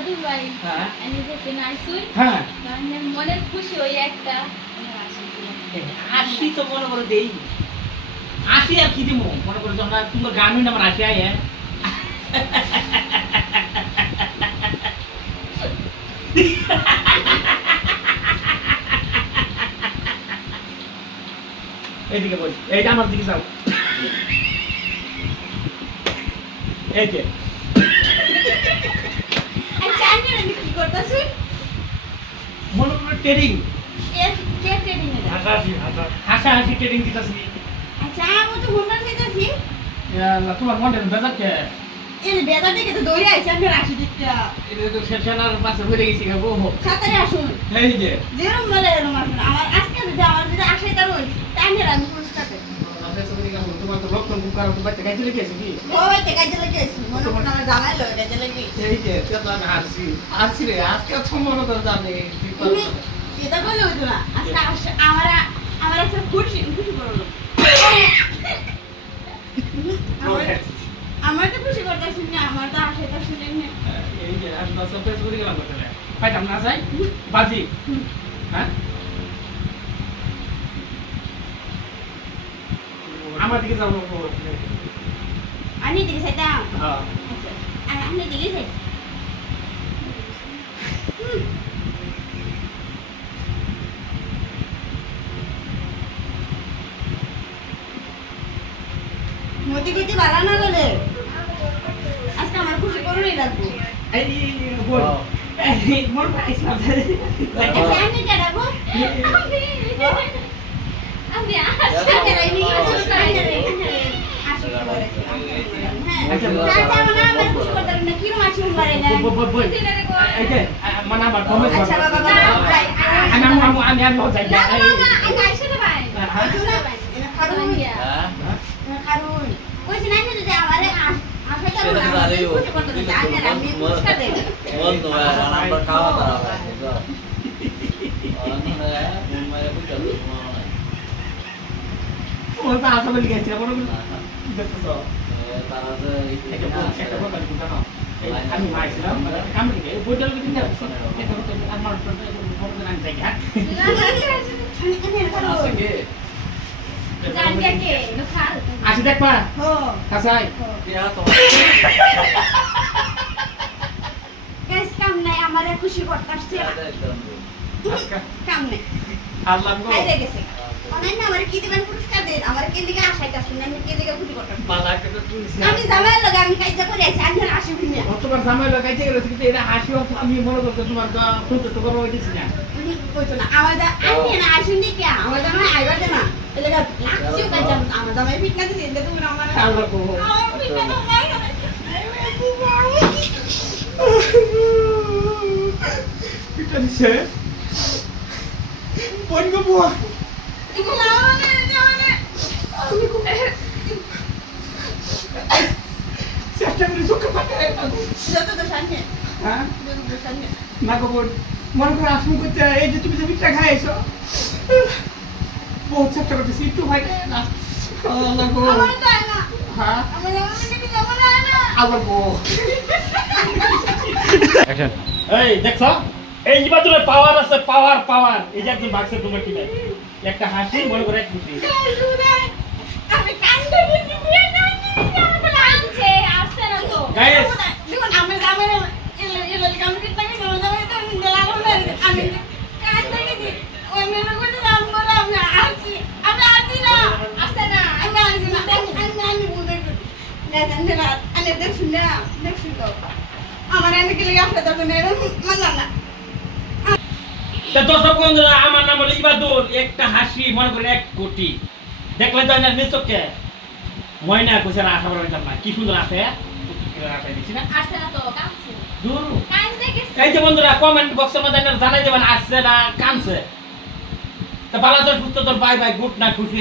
ইবাদুল ভাই হ্যাঁ আমি যে নাইসুই হ্যাঁ মানে মনের খুশি ওই একটা আসি তো মনে করে দেই আসি আর কি দিব মনে করে যখন তোমার গ্রামীণ আমার আসি আয় এইদিকে বল এইটা আমার দিকে যাও এই যে আচ্ছা আমি কি করতেছি মনে করে ট্রেডিং কে ট্রেনিং এ হাসি ট্রেডিং দিতেছি আচ্ছা আমি তো হোমওয়ার্ক দিতেছি তোমার মনে বেজার কে এই বেটা দেখে তো দৌড়ে আইছি আমি রাশি দিকটা এটা তো সেশনার পাশে ঘুরে গেছি গো সাতারে আসুন এই যে যেরকম বলে এরকম আসুন আমার আজকে যদি আমার যদি আশাই তার ওই টাইম আমি পুরস্কার দেব তোমার তো লক্ষণ খুব খারাপ বাচ্চা খাইতে লেগেছে কি ও ভাই কাজে লেগেছি মনে মনে আমার জামাই লয় কাজে লেগে এই যে তুই তো আমি হাসছি রে আজকে তো মনে করে জানে এটা বলে হইতো না আজকে আমার আমার একটা খুশি খুশি করলো আমার তো খুশি করতেছি না আমার তো আশাটা শুনে নে এই যে আমি তো সব ফেস করে গেলাম করতে পাইতাম না যাই বাজি হ্যাঁ আমার দিকে যাবো আমি দিকে সাইতাম হ্যাঁ আমি দিকে সাইতাম মতি গতি বাড়া না গেলে আজকে আমার খুশি করুনই রাখবো এই বল এই মন পাইছ না আচ্ছা আমি কে রাখবো আমি আশা করি আমি খুশি করি আশা করি হ্যাঁ আচ্ছা মানে আমার খুশি করতে না কি মাছি উমারে না এই যে মানে আমার কমে আচ্ছা বাবা আমি যাই না আমি আইসা না ভাই খারুন খারুন কইছ না যদি আমারে আশা করো না খুশি করতে না আমি পুরস্কার দেব বন্ধু আমরা খাওয়া দাওয়া বুঝছো মানে বুঝছো ও তো আসলে গেছে বড় দেখছো তারা তো একটা কথা বুঝানো আমি মাইছিলাম কাম থেকে বইটাল কিন্তু আমার বড় নাম জায়গা জানকে কে খাল আসি দেখবা হো কাসাই দিয়া তো গাইস কাম নাই আমারে খুশি করতাছে কাম নাই আল্লাহ গো খাই গেছে অনলাইন আমারে কি দিবেন পুরস্কার দেন আমারে কে দিকে আশাইতাছেন আমি কে দিকে খুশি করতাছি বালা কেটে তুইছি আমি জামাই লাগে আমি কাইজা করে আছি আমি আর আসি না তোমার জামাই লাগাইতে গেলে কিন্তু এটা হাসিও আমি মনে করতে তোমার তো তো করো হইছে না কইতো না আমার আমি না আসুন দি কি আমার জামাই আইবা দে না এলে লাগছিও কাইজা আমার জামাই ফিটনা দিছে এন্ড তুমি আমার আল্লাহ গো আমার ফিটনা তো নাই এটা দিছে বন্ধ বুয়া ইকো না মানে চেষ্টা করে চোখে পাতে যত তো সামনে হ্যাঁ যত তো সামনে না গো বোন মনে করে আসুন করতে এই যে তুমি যে মিঠা খাইছো বহুত চেষ্টা করতেছি একটু ভাই না আল্লাহ গো আমার তো আয় না হ্যাঁ আমার জামাই কি যাবো না আল্লাহ গো এই দেখছো এই ইবাদুলের পাওয়ার আছে পাওয়ার এই যে একজন ভাগছে তোমার কি নাই একটা হাসি মনে করে এক খুশি আমি কান্দে দিছি বিয়ে কান্দে আনছে আসছে না তো Guys. দেখুন আমি জামাই এলে কাম করতে গেছি আমার জামাই তো আমি দিলাম না আমি কান্দে গেছি ওই মেয়ে কইতে আমি বলে আমি আসছি না আসছে না আমি আসছি না আমি বলতে না জানতে না আমি দেখছি তো আমার আমি কি লাগে আসতে তো নেই মানলাম না তা দর্শক বন্ধুরা আমার নাম হলো ইবাদুল একটা হাসি মনে করে 1 কোটি দেখলে তো না নিচকে ময়না কইছে না আশা করা না কি সুন্দর আছে আশা দিছি না আসছে না তো কাঁদছে দূর কাঁদতে গেছে এই যে বন্ধুরা কমেন্ট বক্সের মধ্যে জানাই দেবেন আসছে না কানছে তা ভালো তো সুস্থ তো বাই বাই গুড নাইট খুশি